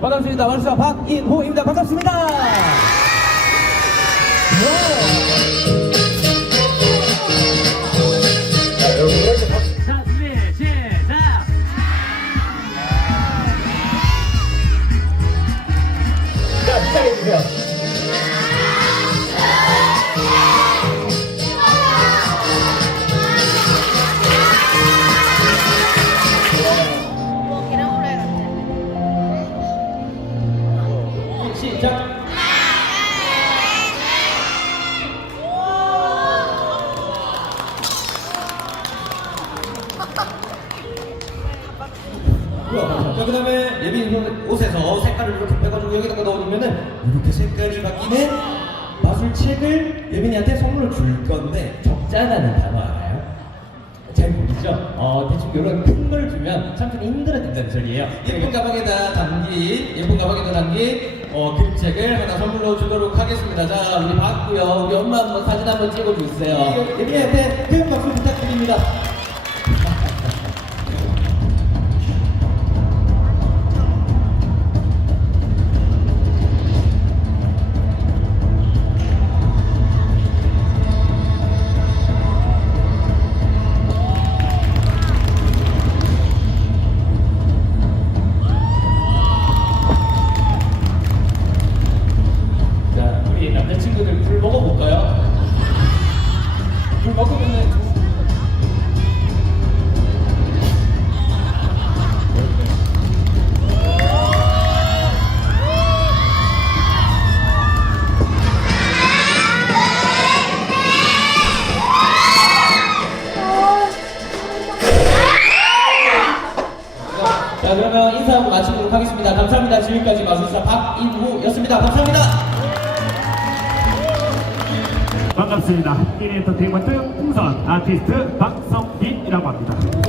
반갑습니다. 반갑습니다. 박인호입니다. 반갑습니다. 네. 자! 자, 시작해주세요. 자, 그 다음에 예빈 옷에서 색깔을 이렇게 빼가지고 여기다가 넣어주면은 이렇게 색깔이 바뀌는 마술책을 예빈이한테 선물로 줄 건데 적자라는 단어 알아요? 잘 모르죠? 어, 대충 이런 큰 걸 주면 삼촌이 힘들어진다는 소리예요. 예쁜 가방에다 담긴, 예쁜 가방에다 담긴 어, 그림책을 하나 선물로 주도록 하겠습니다. 자, 우리 봤고요. 우리 엄마 한번 사진 한번 찍어주세요. 예빈이한테 큰 박수 부탁드립니다. 남자친구들 술 먹어볼까요? 술 먹으면은 자, 그러면 인사하고 마치도록 하겠습니다. 감사합니다. 지금까지 마술사 박인호였습니다. 감사합니다. 반갑습니다. 1위 엔터테인먼트 풍선 아티스트 박성빈이라고 합니다.